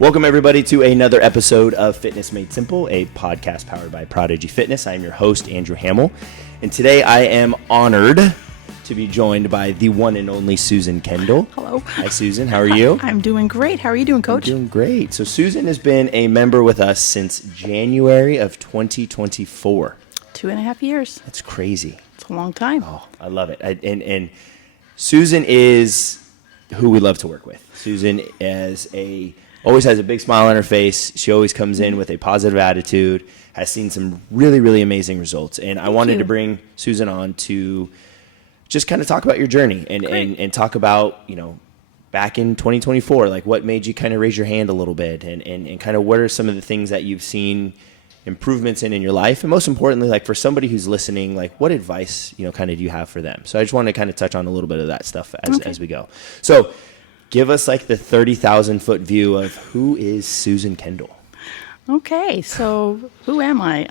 Welcome, everybody, to another episode of Fitness Made Simple, a podcast powered by Prodigy Fitness. I am your host, Andrew Hamel, and today I am honored to be joined by the one and only Susan Kendall. Hello. Hi, Susan. How are you? I'm doing great. How are you doing, Coach? I'm doing great. So Susan has been a member with us since January of 2024. 2.5 years. That's crazy. It's a long time. Oh, I love it. And Susan is who we love to work with. Susan always has a big smile on her face. She always comes in with a positive attitude, has seen some really, really amazing results. And I wanted to bring Susan on to just kind of talk about your journey and talk about, back in 2024, like what made you kind of raise your hand a little bit and kind of what are some of the things that you've seen improvements in your life? And most importantly, like for somebody who's listening, like what advice, kind of do you have for them? So I just want to kind of touch on a little bit of that stuff as we go. So give us like the 30,000 foot view of who is Susan Kendall. Okay, so who am I?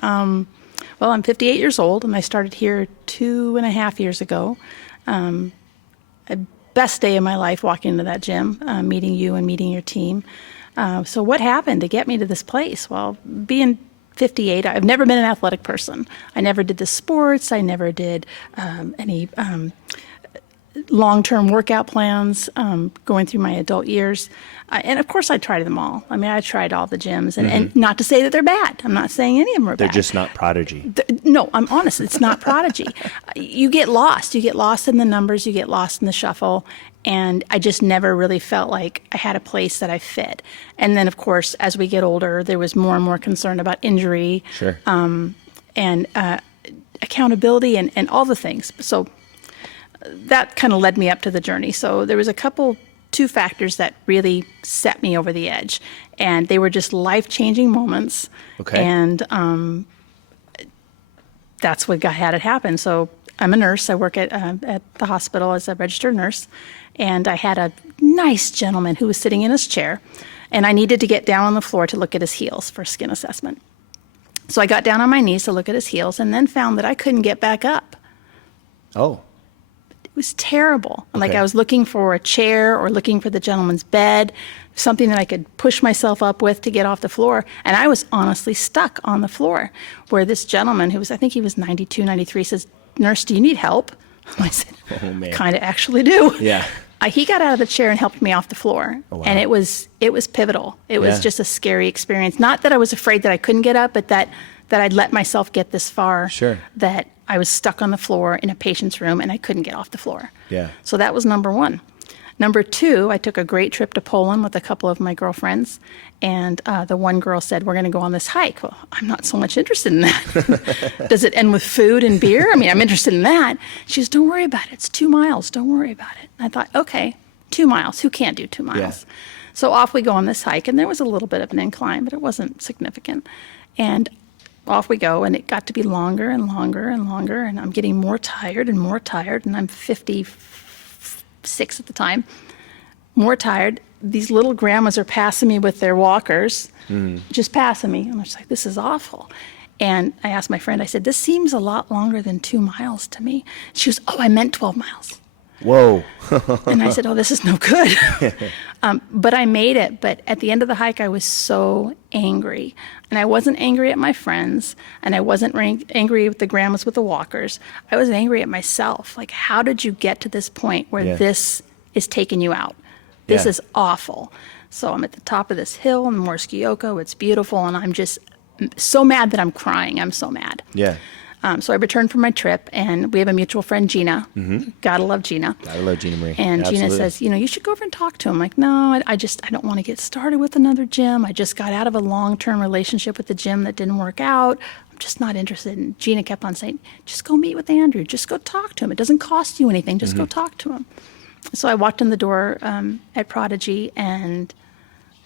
Well, I'm 58 years old, and I started here 2.5 years ago. Best day of my life walking into that gym, meeting you and meeting your team. So what happened to get me to this place? Well, being 58, I've never been an athletic person. I never did the sports. I never did any long-term workout plans going through my adult years. And of course, I tried them all. I mean, I tried all the gyms. And not to say that they're bad. I'm not saying any of them are They're bad. They're just not Prodigy. No, I'm honest. It's not Prodigy. You get lost. You get lost in the numbers. You get lost in the shuffle. And I just never really felt like I had a place that I fit. And then, of course, as we get older, there was more and more concern about injury and accountability and all the things. So that kind of led me up to the journey. So there was two factors that really set me over the edge, and they were just life-changing moments. Okay. And that's what had it happen. So I'm a nurse. I work at the hospital as a registered nurse, and I had a nice gentleman who was sitting in his chair, and I needed to get down on the floor to look at his heels for skin assessment. So I got down on my knees to look at his heels, and then found that I couldn't get back up. Oh. It was terrible. Okay. Like I was looking for a chair or looking for the gentleman's bed, something that I could push myself up with to get off the floor. And I was honestly stuck on the floor where this gentleman I think he was 92, 93, says, "Nurse, do you need help?" I said, "Oh, man. Kind of actually do." Yeah. He got out of the chair and helped me off the floor. Oh, wow. And it was pivotal. It was just a scary experience. Not that I was afraid that I couldn't get up, but that I'd let myself get this far. Sure. That I was stuck on the floor in a patient's room and I couldn't get off the floor. Yeah. So that was number one. Number two, I took a great trip to Poland with a couple of my girlfriends. And the one girl said, "We're going to go on this hike." Well, I'm not so much interested in that. Does it end with food and beer? I mean, I'm interested in that. She goes, "Don't worry about it. It's 2 miles. Don't worry about it." And I thought, okay, 2 miles. Who can't do 2 miles? Yeah. So off we go on this hike. And there was a little bit of an incline, but it wasn't significant. And off we go, and it got to be longer and longer and longer, and I'm getting more tired and more tired, and I'm 56 at the time, more tired. These little grandmas are passing me with their walkers, just passing me, and I'm just like, this is awful. And I asked my friend, I said, "This seems a lot longer than 2 miles to me." She goes, "Oh, I meant 12 miles. Whoa. And I said, "Oh, this is no good." But I made it. But at the end of the hike, I was so angry. And I wasn't angry at my friends. And I wasn't angry with the grandmas with the walkers. I was angry at myself. Like, how did you get to this point where this is taking you out? This is awful. So I'm at the top of this hill in Morskioko. It's beautiful. And I'm just so mad that I'm crying. I'm so mad. Yeah. So I returned from my trip, and we have a mutual friend, Gina. Gotta love Gina. Gotta love Gina Marie. And Absolutely. Gina says, "You should go over and talk to him." I'm like, no, I don't want to get started with another gym. I just got out of a long-term relationship with the gym that didn't work out. I'm just not interested. And Gina kept on saying, "Just go meet with Andrew. Just go talk to him. It doesn't cost you anything. Just go talk to him." So I walked in the door at Prodigy, and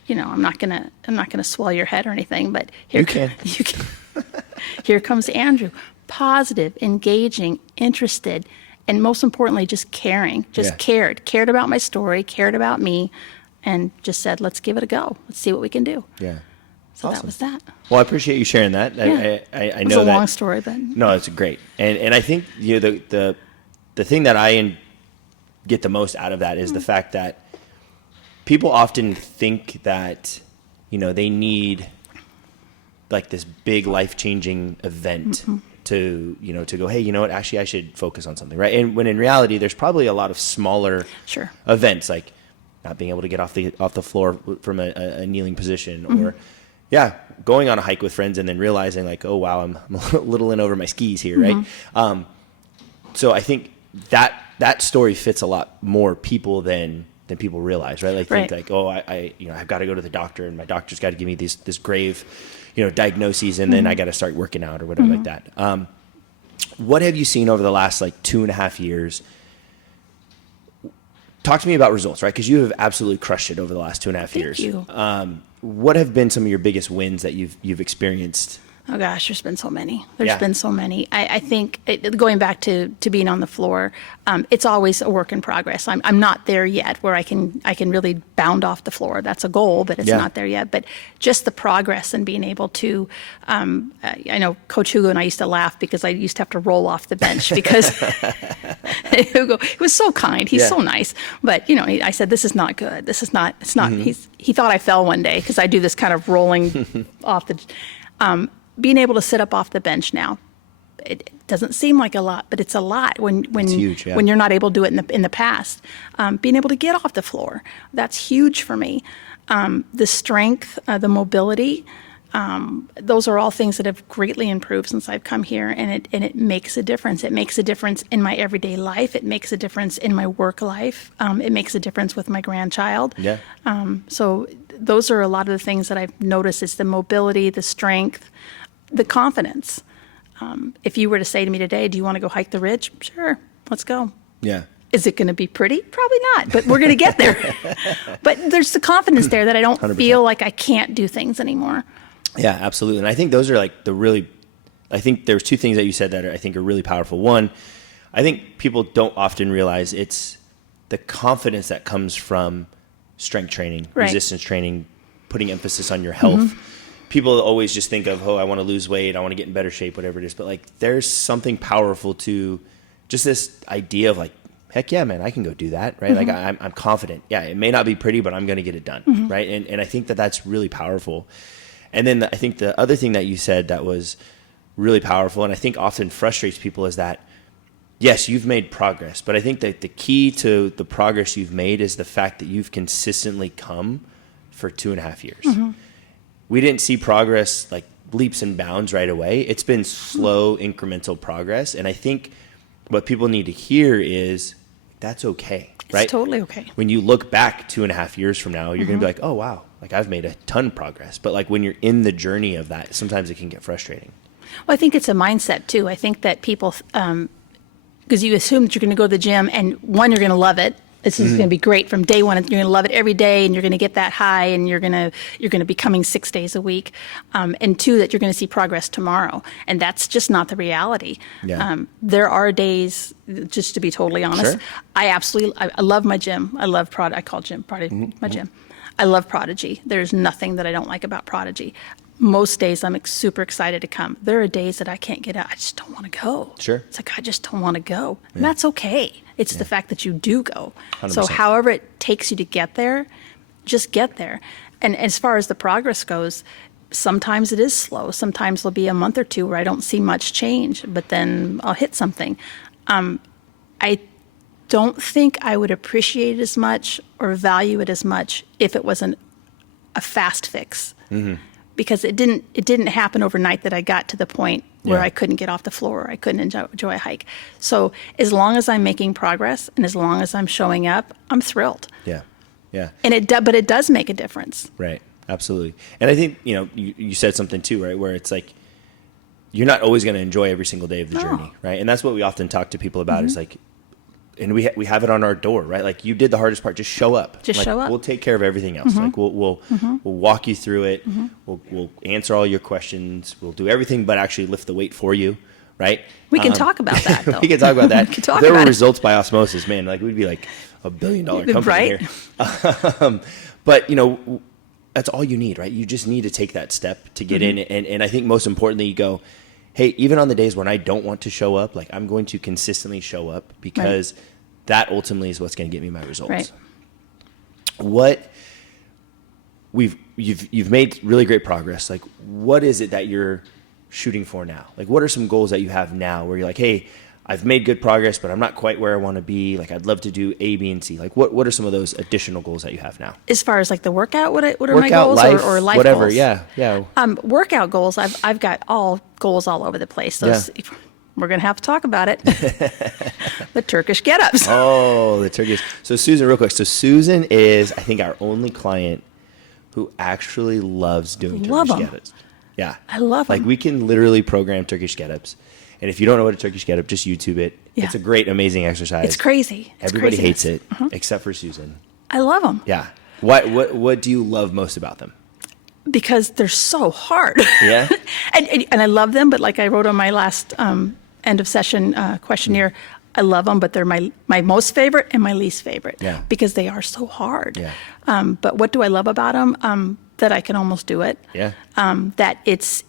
I'm not gonna swell your head or anything, but You can. Here comes Andrew. Positive, engaging, interested, and most importantly, just caring. Cared about my story, cared about me, and just said, "Let's give it a go. Let's see what we can do." Yeah. So Awesome. that was that. Well, I appreciate you sharing that. Yeah. I know it was a that. long story, but No, it's great. And I think the thing that I get the most out of that is the fact that people often think that they need like this big life-changing event to go, hey, you know what, actually I should focus on something, right? And when in reality, there's probably a lot of smaller events, like not being able to get off the floor from a kneeling position, or going on a hike with friends and then realizing like, oh wow, I'm a little in over my skis here, right? So I think that story fits a lot more people than people realize, right? Like think like, oh, I've got to go to the doctor, and my doctor's got to give me this grave, diagnoses, and then I got to start working out or whatever like that. What have you seen over the last like 2.5 years? Talk to me about results, right? Because you have absolutely crushed it over the last 2.5 years. Thank you. What have been some of your biggest wins that you've experienced? Oh gosh, there's been so many. There's been so many. I think going back to being on the floor, it's always a work in progress. I'm not there yet where I can really bound off the floor. That's a goal, but it's not there yet. But just the progress and being able to, I know Coach Hugo and I used to laugh because I used to have to roll off the bench because Hugo, he was so kind. He's so nice. But, I said, this is not good. This is not, it's not, he thought I fell one day because I do this kind of rolling off the, being able to sit up off the bench now, it doesn't seem like a lot, but it's a lot when it's huge, when you're not able to do it in the past. Being able to get off the floor, that's huge for me. The strength, the mobility, those are all things that have greatly improved since I've come here, and it makes a difference. It makes a difference in my everyday life. It makes a difference in my work life. It makes a difference with my grandchild. Yeah. So those are a lot of the things that I've noticed is the mobility, the strength, the confidence. If you were to say to me today, do you want to go hike the ridge? Sure, let's go. Yeah. Is it going to be pretty? Probably not, but we're going to get there. But there's the confidence there that I don't 100%. feel like I can't do things anymore. Yeah, absolutely. And I think those are like I think there's two things that you said that I think are really powerful. One, I think people don't often realize it's the confidence that comes from strength training, resistance training, putting emphasis on your health. People always just think of, oh, I want to lose weight, I want to get in better shape, whatever it is. But like, there's something powerful to just this idea of like, heck yeah, man, I can go do that, right? Like I'm confident. Yeah, it may not be pretty, but I'm going to get it done, right? And I think that that's really powerful. And then I think the other thing that you said that was really powerful, and I think often frustrates people, is that, yes, you've made progress, but I think that the key to the progress you've made is the fact that you've consistently come for 2.5 years. We didn't see progress like leaps and bounds right away. It's been slow, incremental progress. And I think what people need to hear is that's okay, right? It's totally okay. When you look back 2.5 years from now, you're going to be like, oh, wow, like I've made a ton of progress. But like when you're in the journey of that, sometimes it can get frustrating. Well, I think it's a mindset too. I think that people, because you assume that you're going to go to the gym and one, you're going to love it. This is going to be great from day one. You're going to love it every day, and you're going to get that high, and you're going to be coming 6 days a week. And two, that you're going to see progress tomorrow, and that's just not the reality. Yeah. There are days, just to be totally honest, Sure. I love my gym. I love I call gym Prodigy my gym. I love Prodigy. There's nothing that I don't like about Prodigy. Most days I'm super excited to come. There are days that I can't get out. I just don't want to go. Sure. It's like I just don't want to go, and that's okay. It's the fact that you do go. 100%. So however it takes you to get there, just get there. And as far as the progress goes, sometimes it is slow. Sometimes there'll be a month or two where I don't see much change, but then I'll hit something. I don't think I would appreciate it as much or value it as much if it wasn't a fast fix. Because it didn't happen overnight that I got to the point where I couldn't get off the floor, or I couldn't enjoy a hike. So as long as I'm making progress and as long as I'm showing up, I'm thrilled. Yeah. Yeah. And but it does make a difference. Right. Absolutely. And I think, you said something too, right? Where it's like, you're not always going to enjoy every single day of the journey, right? And that's what we often talk to people about is like, and we have it on our door, right? Like you did the hardest part. Just show up. Just show up. We'll take care of everything else. Like we'll walk you through it. We'll answer all your questions. We'll do everything but actually lift the weight for you, right? We can talk about that, though. We can talk about that. We can talk if there about were it. results by osmosis, man, like we'd be like $1 billion company Right? here. But that's all you need, right? You just need to take that step to get in. And I think most importantly, you go, hey, even on the days when I don't want to show up, like I'm going to consistently show up because that ultimately is what's going to get me my results. Right. What you've made really great progress. Like, what is it that you're shooting for now? Like, what are some goals that you have now where you're like, hey, I've made good progress, but I'm not quite where I want to be. Like, I'd love to do A, B, and C. Like, what are some of those additional goals that you have now? As far as like the workout, what are my Workout, goals life, or life whatever. goals? Yeah. Workout goals. I've got all goals all over the place. Those, we're going to have to talk about it. The Turkish get-ups. Oh, the Turkish. So Susan, real quick. So Susan is, I think, our only client who actually loves doing Love Turkish 'em. get-ups. Yeah. I love 'em. Like, we can literally program Turkish get-ups. And if you don't know what a Turkish get-up, just YouTube it. Yeah. It's a great, amazing exercise. It's crazy. Everybody hates it, except for Susan. I love them. Yeah. What do you love most about them? Because they're so hard. Yeah. and I love them, but like I wrote on my last end of session questionnaire, I love them, but they're my most favorite and my least favorite. Yeah. Because they are so hard. Yeah. But what do I love about them? That I can almost do it. Yeah. That it's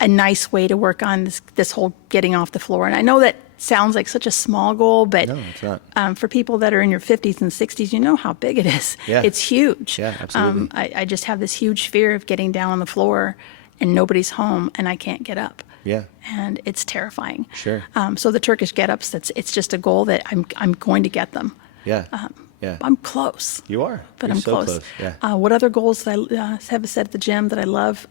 a nice way to work on this whole getting off the floor. And I know that sounds like such a small goal, but No, it's not. for people that are in your 50s and 60s, you know how big it is. Yeah. It's huge. Yeah, absolutely. I just have this huge fear of getting down on the floor and nobody's home and I can't get up. Yeah. And it's terrifying. Sure. So the Turkish get-ups, it's just a goal that I'm going to get them. Yeah. Yeah. I'm close. You are. But You're I'm so close. Yeah. What other goals that I have set at the gym that I love?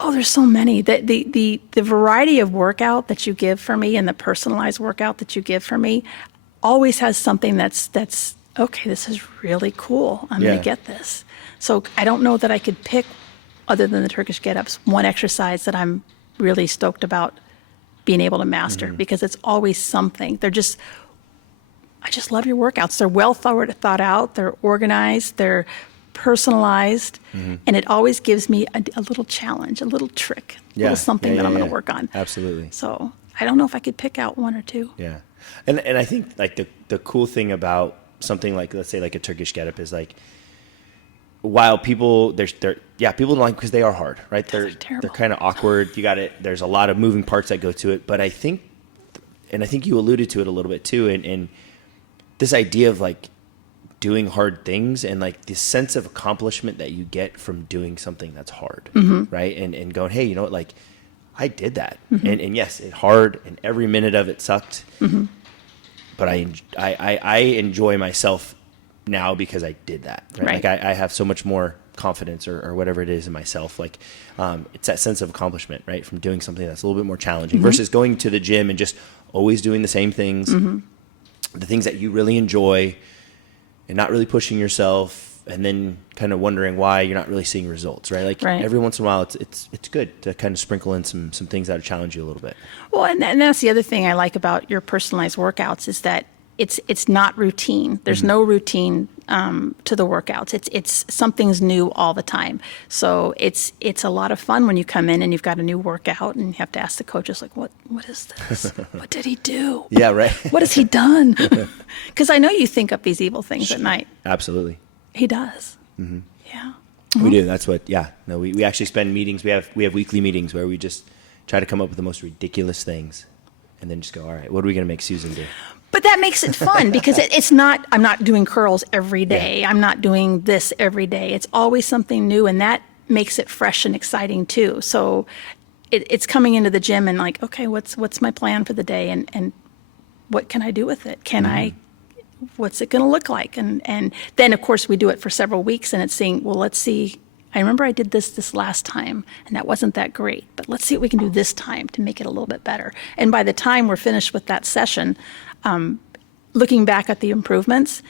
There's so many. The variety of workout that you give for me and the personalized workout that you give for me always has something that's okay, this is really cool. I'm going Yeah. to get this. So I don't know that I could pick, other than the Turkish get-ups, one exercise that I'm really stoked about being able to master because it's always something. I just love your workouts. They're well thought out. They're organized. They're personalized. And it always gives me a little challenge, a little trick, a little something that I'm going to work on. Absolutely. So I don't know if I could pick out one or two. Yeah. And I think like the cool thing about something like, let's say like a Turkish get-up is like, while people people don't like because they are hard, right? They're They're kind of awkward. You got it. There's a lot of moving parts that go to it, but I think you alluded to it a little bit too, and this idea of like doing hard things and like the sense of accomplishment that you get from doing something that's hard, right? And going, hey, you know what? Like, I did that, and yes, it's hard, and every minute of it sucked, but I enjoy myself now because I did that, right? Like I have so much more confidence or whatever it is in myself. Like, it's that sense of accomplishment, right? From doing something that's a little bit more challenging versus going to the gym and just always doing the same things, the things that you really enjoy and not really pushing yourself and then kind of wondering why you're not really seeing results, right? Like every once in a while it's good to kind of sprinkle in some things that challenge you a little bit. Well, and that's the other thing I like about your personalized workouts is that it's not routine. There's no routine to the workouts. It's something's new all the time. So it's a lot of fun when you come in and you've got a new workout and you have to ask the coaches like, what is this? What did he do? Yeah, right. What has he done? Because I know you think up these evil things at night. Absolutely. He does. Yeah. We do. That's what. Yeah. No, we actually spend meetings. We have weekly meetings where we just try to come up with the most ridiculous things, and then just go, all right, what are we going to make Susan do? But that makes it fun because it's not, I'm not doing curls every day. Yeah. I'm not doing this every day. It's always something new, and that makes it fresh and exciting too. So it's coming into the gym and like, okay, what's my plan for the day, and what can I do with it? Can what's it going to look like? And then, of course, we do it for several weeks, and it's saying, well, let's see. I remember I did this last time, and that wasn't that great. But let's see what we can do this time to make it a little bit better. And by the time we're finished with that session, looking back at the improvements,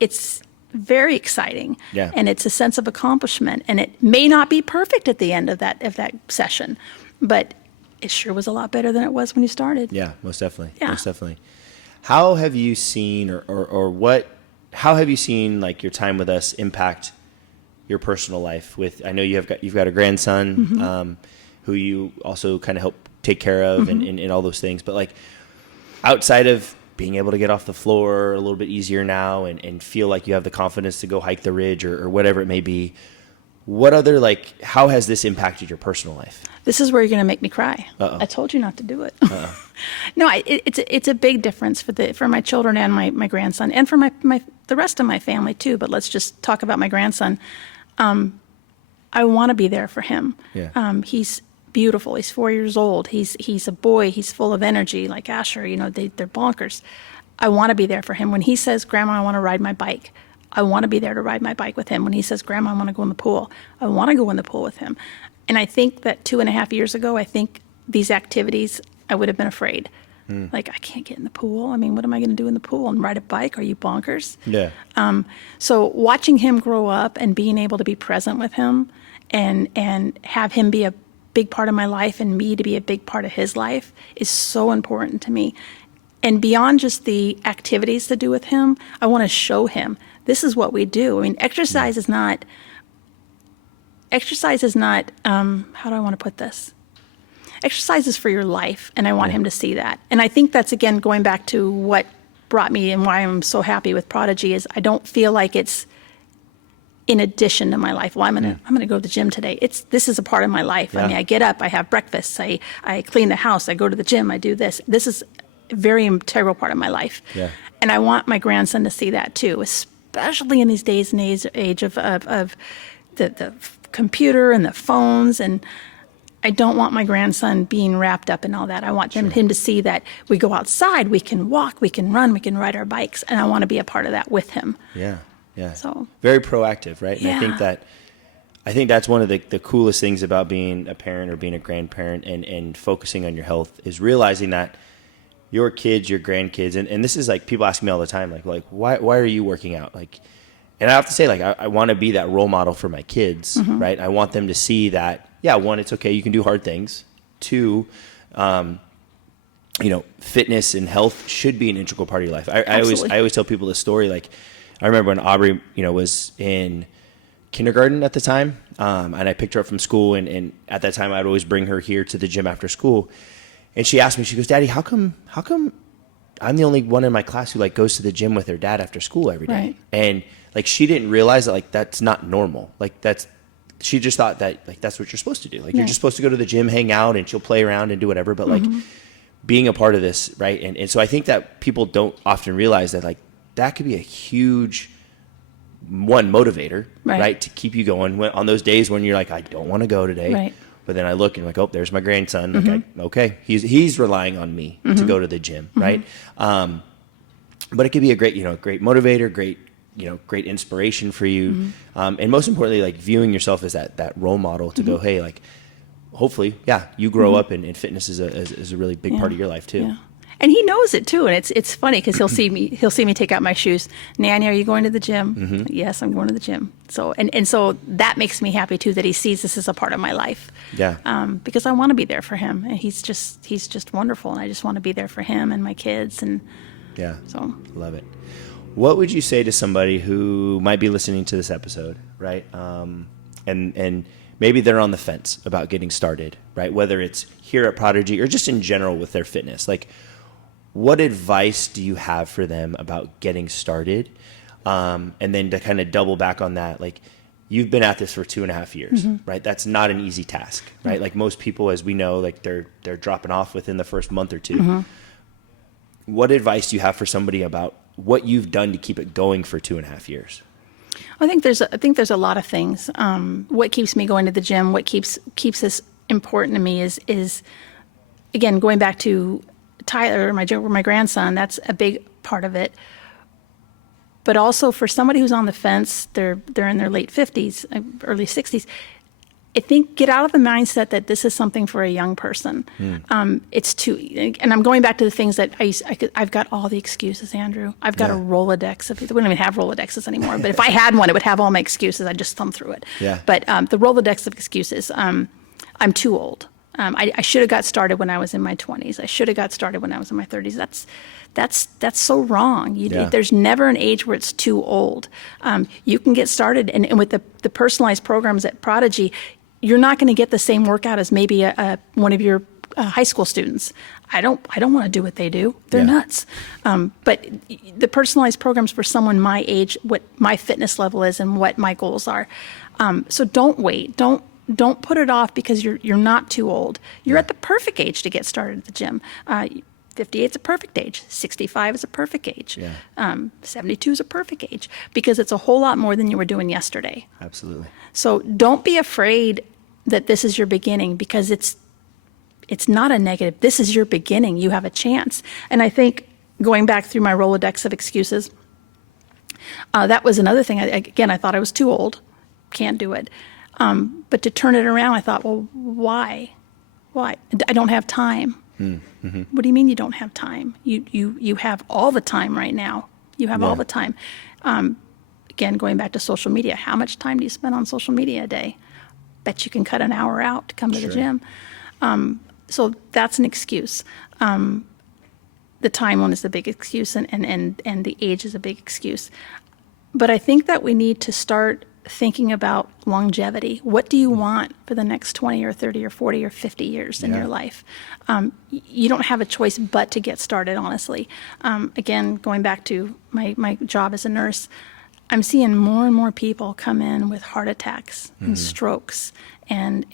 it's very exciting. Yeah. And it's a sense of accomplishment. And it may not be perfect at the end of that session, but it sure was a lot better than it was when you started. Yeah, most definitely. Yeah. Most definitely. How have you seen how have you seen like your time with us impact your personal life I know you've got a grandson, who you also kind of help take care of and all those things, but like outside of being able to get off the floor a little bit easier now and feel like you have the confidence to go hike the ridge or whatever it may be, what other, like, how has this impacted your personal life? This is where you're going to make me cry. Uh-oh. I told you not to do it. No, it's a big difference for my children and my grandson, and for the rest of my family too. But let's just talk about my grandson. I want to be there for him. Yeah. He's beautiful. He's 4 years old. He's a boy. He's full of energy, like Asher. They're bonkers. I want to be there for him. When he says, Grandma, I want to ride my bike, I want to be there to ride my bike with him. When he says, Grandma, I want to go in the pool, I want to go in the pool with him. And I think that 2.5 years ago, I think these activities, I would have been afraid. Like, I can't get in the pool. I mean, what am I going to do in the pool and ride a bike? Are you bonkers? Yeah. So watching him grow up and being able to be present with him and have him be a big part of my life and me to be a big part of his life is so important to me. And beyond just the activities to do with him, I want to show him this is what we do. I mean, exercise is not, how do I want to put this? Exercise is for your life, and I want him to see that. And I think that's, again, going back to what brought me and why I'm so happy with Prodigy is I don't feel like it's in addition to my life. Well, I'm gonna go to the gym today. This is a part of my life. Yeah. I mean, I get up, I have breakfast, I clean the house, I go to the gym, I do this. This is a very integral part of my life. Yeah. And I want my grandson to see that too, especially in these days and age of the computer and the phones. And I don't want my grandson being wrapped up in all that. I want him to see that we go outside, we can walk, we can run, we can ride our bikes, and I want to be a part of that with him. Yeah. Yeah. So very proactive, right? And Yeah. I think that's one of the coolest things about being a parent or being a grandparent and focusing on your health is realizing that your kids, your grandkids, and this is like people ask me all the time, like why are you working out? Like, and I have to say, like, I want to be that role model for my kids, right? I want them to see that, yeah, one, it's okay, you can do hard things. Two, fitness and health should be an integral part of your life. I always tell people this story. Like, I remember when Aubrey, was in kindergarten at the time, and I picked her up from school, and at that time I'd always bring her here to the gym after school. And she asked me, she goes, Daddy, how come I'm the only one in my class who like goes to the gym with her dad after school every day? Right. And like, she didn't realize that like, that's not normal. Like she just thought that like, that's what you're supposed to do. Like you're just supposed to go to the gym, hang out, and she'll play around and do whatever. But like being a part of this, right. And so I think that people don't often realize that like, that could be a huge motivator, right. To keep you going on those days when you're like, I don't want to go today. Right. But then I look and like, oh, there's my grandson. Okay, he's relying on me to go to the gym, right? But it could be a great, great motivator, great inspiration for you, and most importantly, like viewing yourself as that role model to go, hey, like, hopefully, yeah, you grow up and fitness is a really big part of your life too. Yeah. And he knows it too, and it's funny because he'll see me take out my shoes. Nanny, are you going to the gym? Yes, I'm going to the gym. So and so that makes me happy too that he sees this as a part of my life. Yeah. Because I want to be there for him, and he's just wonderful, and I just want to be there for him and my kids, and yeah. So love it. What would you say to somebody who might be listening to this episode, right? And maybe they're on the fence about getting started, right? Whether it's here at Prodigy or just in general with their fitness, like. What advice do you have for them about getting started? And then to kind of double back on that, like you've been at this for 2.5 years, right? That's not an easy task, right? Like most people, as we know, like they're dropping off within the first month or two. What advice do you have for somebody about what you've done to keep it going for 2.5 years? I think there's a lot of things. What keeps me going to the gym, what keeps this important to me is again going back to Tyler, my grandson, that's a big part of it. But also for somebody who's on the fence, they're in their late 50s, early 60s, I think get out of the mindset that this is something for a young person. It's too, and I'm going back to the things that I've got all the excuses, Andrew. I've got a Rolodex of, we don't even have Rolodexes anymore, but if I had one, it would have all my excuses. I'd just thumb through it. Yeah. But the Rolodex of excuses, I'm too old. I should have got started when I was in my 20s. I should have got started when I was in my 30s. That's so wrong. There's never an age where it's too old. You can get started, and with the personalized programs at Prodigy, you're not going to get the same workout as maybe one of your high school students. I don't want to do what they do. They're nuts. But the personalized programs for someone my age, what my fitness level is, and what my goals are. So don't wait. Don't put it off because you're not too old. You're at the perfect age to get started at the gym. 58 is a perfect age. 65 is a perfect age. Yeah. 72 is a perfect age because it's a whole lot more than you were doing yesterday. Absolutely. So don't be afraid that this is your beginning, because it's not a negative. This is your beginning. You have a chance. And I think going back through my Rolodex of excuses, that was another thing. I thought I was too old. Can't do it. But to turn it around, I thought, well, why? Why? I don't have time. Mm-hmm. What do you mean you don't have time? You have all the time right now. You have all the time. Again, going back to social media, how much time do you spend on social media a day? Bet you can cut an hour out to come to the gym. So that's an excuse. The time one is the big excuse, and the age is a big excuse. But I think that we need to start thinking about longevity. What do you want for the next 20 or 30 or 40 or 50 years in your life? You don't have a choice but to get started, honestly. Again, going back to my job as a nurse, I'm seeing more and more people come in with heart attacks and strokes and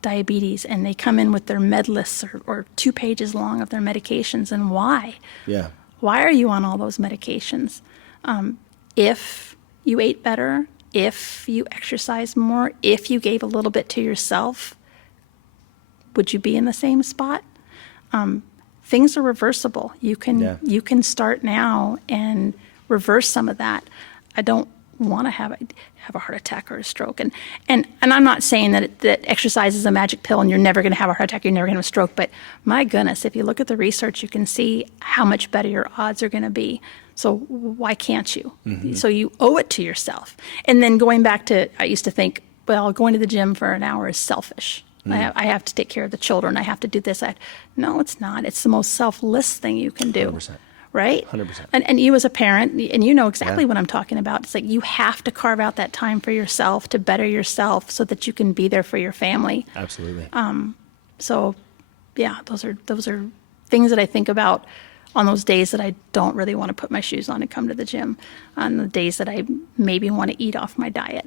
diabetes, and they come in with their med lists or 2 pages long of their medications. And why? Yeah. Why are you on all those medications? If you ate better, if you exercised more, if you gave a little bit to yourself, would you be in the same spot? Things are reversible. You can start now and reverse some of that. I don't want to have a heart attack or a stroke. And I'm not saying that exercise is a magic pill and you're never going to have a heart attack, you're never going to have a stroke. But my goodness, if you look at the research, you can see how much better your odds are going to be. So why can't you? Mm-hmm. So you owe it to yourself. And then going back to, I used to think, well, going to the gym for an hour is selfish. I have to take care of the children. I have to do this. No, it's not. It's the most selfless thing you can do. 100%. Right? 100%. And you as a parent, and you know exactly what I'm talking about. It's like you have to carve out that time for yourself to better yourself so that you can be there for your family. Absolutely. So, yeah, those are things that I think about on those days that I don't really want to put my shoes on and come to the gym, on the days that I maybe want to eat off my diet.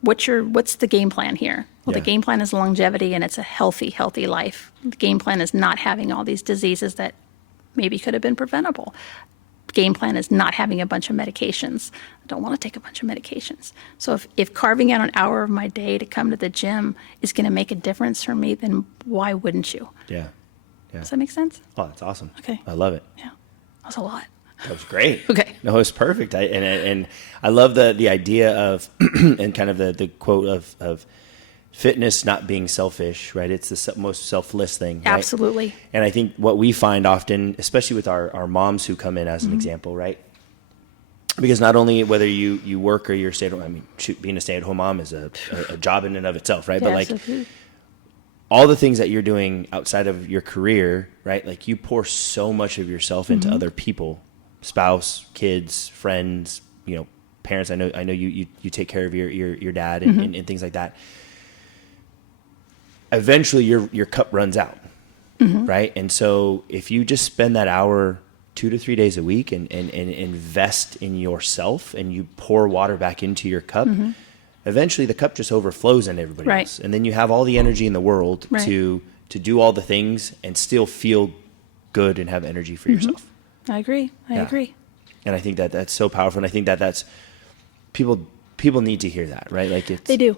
What's the game plan here? Well, the game plan is longevity, and it's a healthy life. The game plan is not having all these diseases that maybe could have been preventable. Game plan is not having a bunch of medications. I don't want to take a bunch of medications. So if carving out an hour of my day to come to the gym is going to make a difference for me, then why wouldn't you? Yeah. Does that make sense? Oh, that's awesome. Okay. I love it. Yeah. That was a lot. That was great. Okay. No, it was perfect. And I love the idea of and kind of the quote of fitness not being selfish, right? It's the most selfless thing. Right? Absolutely. And I think what we find often, especially with our moms who come in as an example, right? Because not only whether you work or you're being a stay-at-home mom is a job in and of itself, right? Yeah, but like absolutely. all the things that you're doing outside of your career, right? Like you pour so much of yourself into other people, spouse, kids, friends, parents. I know you take care of your dad and things like that. Eventually your cup runs out, right? And so if you just spend that hour 2 to 3 days a week and invest in yourself and you pour water back into your cup, eventually the cup just overflows into everybody else. And then you have all the energy in the world to do all the things and still feel good and have energy for yourself. I agree. I agree. And I think that that's so powerful. And I think that that's people need to hear that, right? Like They do.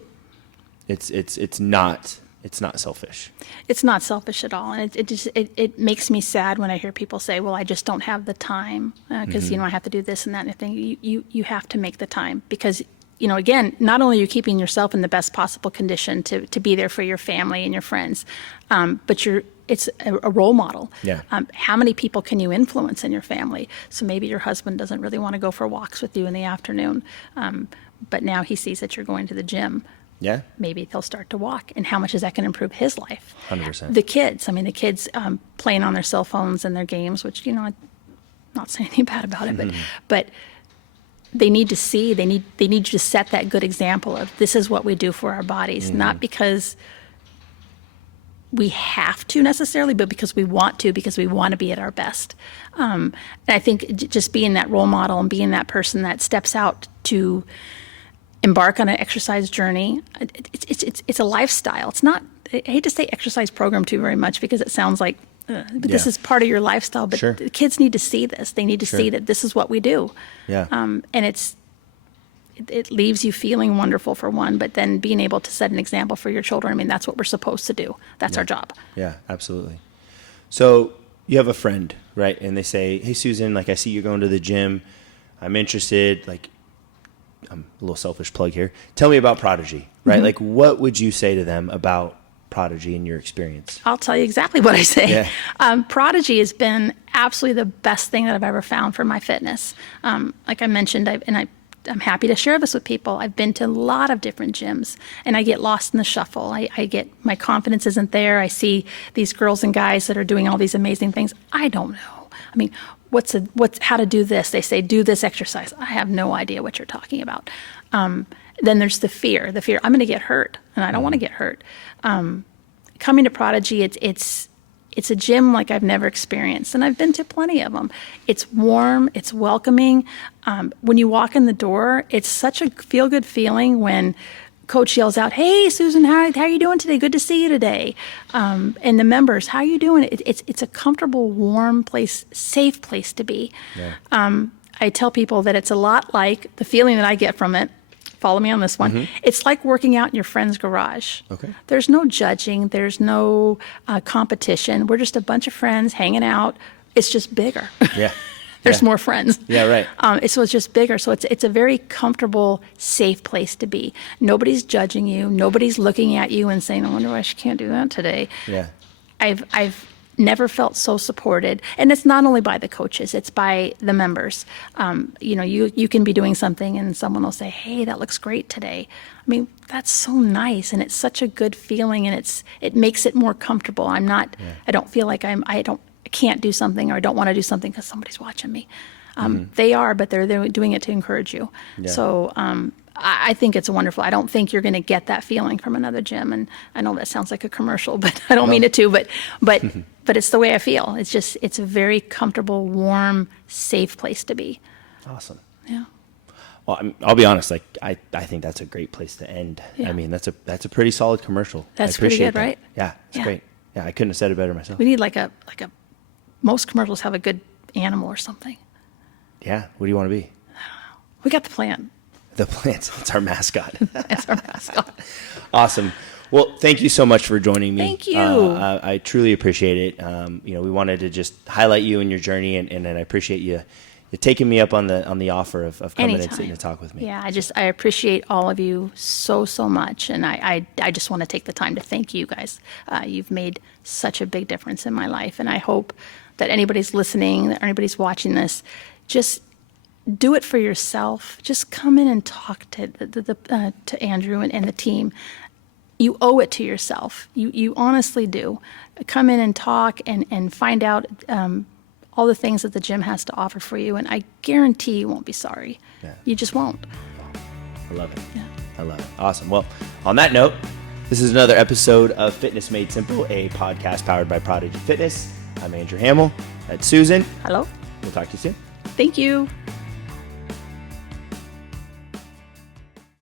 It's not selfish. It's not selfish at all, and it makes me sad when I hear people say, "Well, I just don't have the time because I have to do this and that and the thing." You have to make the time because again, not only are you keeping yourself in the best possible condition to be there for your family and your friends, but it's a role model. Yeah. How many people can you influence in your family? So maybe your husband doesn't really want to go for walks with you in the afternoon, but now he sees that you're going to the gym. Yeah. Maybe they'll start to walk. And how much is that going to improve his life? 100%. The kids playing on their cell phones and their games, which, I'm not saying anything bad about it, but they need to see, they need you to set that good example of this is what we do for our bodies, not because we have to necessarily, but because we want to be at our best. And I think just being that role model and being that person that steps out to embark on an exercise journey, it's a lifestyle. It's not, I hate to say exercise program too very much because it sounds like this is part of your lifestyle, but Sure. the kids need to see this. They need to see that this is what we do. Yeah. And it leaves you feeling wonderful for one, but then being able to set an example for your children. I mean, that's what we're supposed to do. That's our job. Yeah, absolutely. So you have a friend, right? And they say, hey, Susan, like, I see you're going to the gym. I'm interested. Like, I'm a little selfish plug here. Tell me about Prodigy, right? Mm-hmm. Like, what would you say to them about Prodigy in your experience? I'll tell you exactly what I say. Yeah. Prodigy has been absolutely the best thing that I've ever found for my fitness. Like I mentioned, I'm happy to share this with people. I've been to a lot of different gyms, and I get lost in the shuffle. I get, my confidence isn't there. I see these girls and guys that are doing all these amazing things. I don't know. I mean, how to do this? They say, do this exercise. I have no idea what you're talking about. Then there's the fear, I'm going to get hurt, and I don't want to get hurt. Coming to Prodigy, it's a gym like I've never experienced, and I've been to plenty of them. It's warm, it's welcoming. When you walk in the door, it's such a feel-good feeling when coach yells out, "Hey, Susan, how are you doing today? Good to see you today." And the members, "How are you doing?" It's a comfortable, warm place, safe place to be. Yeah. I tell people that it's a lot like the feeling that I get from it. Follow me on this one. Mm-hmm. It's like working out in your friend's garage. Okay. There's no judging. There's no competition. We're just a bunch of friends hanging out. It's just bigger. Yeah. There's more friends. Yeah, right. So it's just bigger. So it's a very comfortable, safe place to be. Nobody's judging you. Nobody's looking at you and saying, "I wonder why she can't do that today." Yeah. I've never felt so supported, and it's not only by the coaches; it's by the members. You can be doing something, and someone will say, "Hey, that looks great today." I mean, that's so nice, and it's such a good feeling, and it makes it more comfortable. I don't feel like I can't do something, or I don't want to do something because somebody's watching me. They are, but they're doing it to encourage you. Yeah. So I think it's wonderful. I don't think you're going to get that feeling from another gym. And I know that sounds like a commercial, but I don't mean it to. But it's the way I feel. It's a very comfortable, warm, safe place to be. Awesome. Yeah. Well, I'll be honest. Like I think that's a great place to end. Yeah. I mean, that's a pretty solid commercial. That's pretty good, that. right? Yeah, it's great. Yeah, I couldn't have said it better myself. We need like a. Most commercials have a good animal or something. Yeah. What do you want to be? I don't know. We got the plant. The plants. It's our mascot. It's our mascot. Awesome. Well, thank you so much for joining me. Thank you. I truly appreciate it. We wanted to just highlight you and your journey, and I appreciate you taking me up on the offer of coming Anytime. and sitting to talk with me. Yeah, I appreciate all of you so much, and I just want to take the time to thank you guys. You've made such a big difference in my life, and I hope that anybody's listening, that anybody's watching this, just do it for yourself. Just come in and talk to Andrew and the team. You owe it to yourself. You honestly do. Come in and talk and find out all the things that the gym has to offer for you, and I guarantee you won't be sorry. Yeah. You just won't. I love it. Yeah. I love it. Awesome. Well, on that note, this is another episode of Fitness Made Simple, a podcast powered by Prodigy Fitness. I'm Andrew Hamel. That's Susan. Hello. We'll talk to you soon. Thank you.